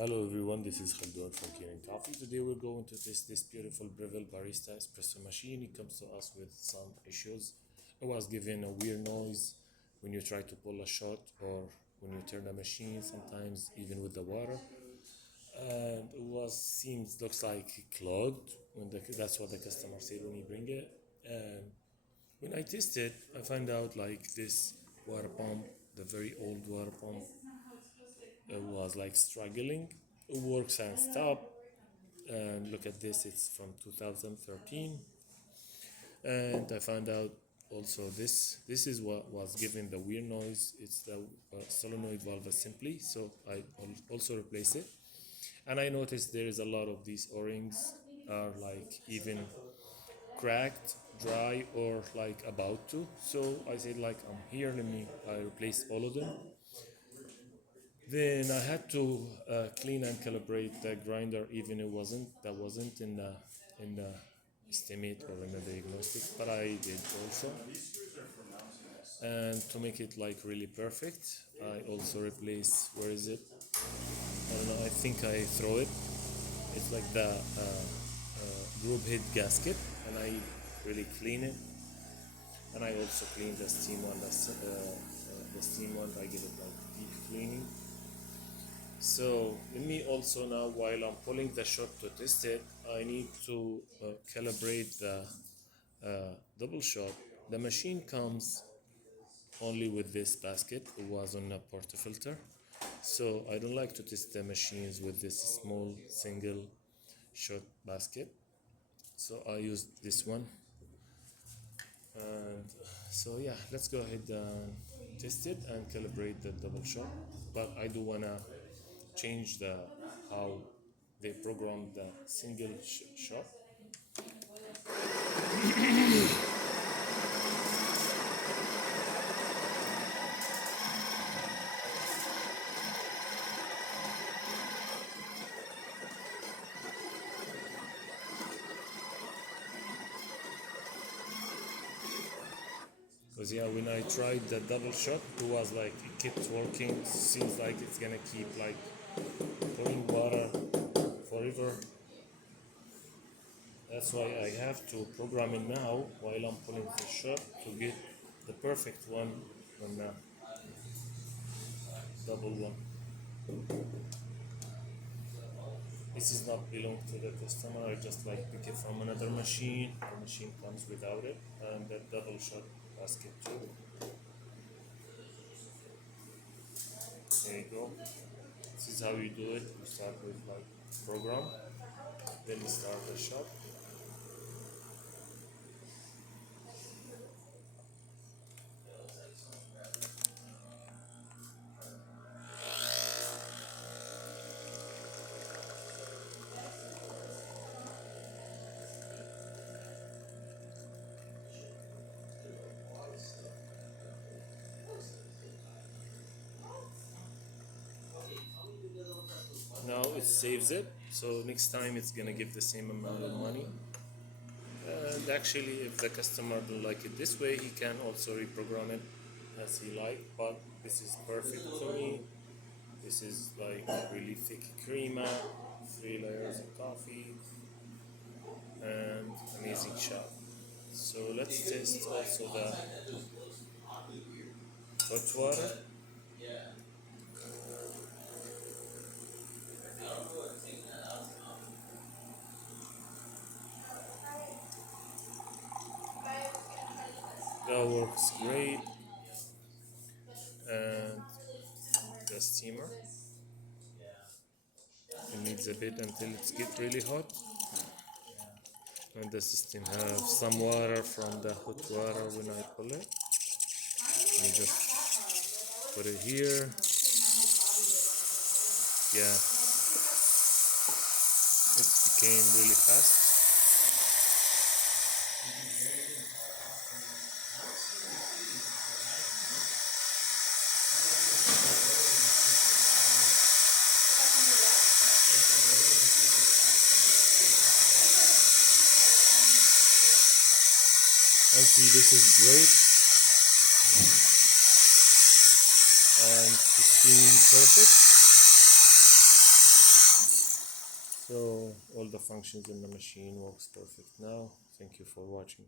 Hello everyone, this is Khaldun from Kanen Coffee. Today we're going to test this beautiful Breville Barista espresso machine. It comes to us with some issues. It was giving a weird noise when you try to pull a shot or when you turn the machine, sometimes even with the water. And it looks like clogged. That's what the customer said when he bring it. And when I tested, I found out like this water pump, the very old water pump, it was like struggling. It works and stop. And look at this, it's from 2013. And I found out also this is what was giving the weird noise. It's the solenoid valve assembly, so I also replaced it. And I noticed there is a lot of these o-rings are like even cracked, dry, or like about to. So I said like I'm here, let me I replace all of them. Then I had to clean and calibrate the grinder, even it wasn't in the estimate or in the diagnostic, but I did also. And to make it like really perfect, I also replace, where is it? I don't know. I think I throw it. It's like the group head gasket, and I really clean it. And I also clean the steam one. The steam one, I give it like deep cleaning. So let me also now, while I'm pulling the shot to test it, I need to calibrate the double shot. The machine comes only with this basket. It was on a portafilter. So I don't like to test the machines with this small single shot basket. So I use this one. And so yeah, let's go ahead and test it and calibrate the double shot. But I do wanna change the how they program the single shot. Because yeah, when I tried the double shot, it was like it kept working. Seems like it's gonna keep like pouring water forever. That's why I have to program it now while I'm pulling the shot to get the perfect one on the double one. This is not belong to the customer. I just like pick it from another machine. The machine comes without it, and the double shot basket too. There you go. This is how you do it. You start with like program, then you start the shot. Now it saves it, so next time it's gonna give the same amount of money. And actually, if the customer don't like it this way, he can also reprogram it as he like. But this is perfect for me. This is like really thick crema, 3 layers of coffee, and amazing shot. So let's test also the hot water. That works great. And the steamer, it needs a bit until it's get really hot. And the system have some water from the hot water when I pull it. Let me just put it here. Yeah, it became really fast. Actually, this is great, and it's steaming perfect. So all the functions in the machine works perfect now. Thank you for watching.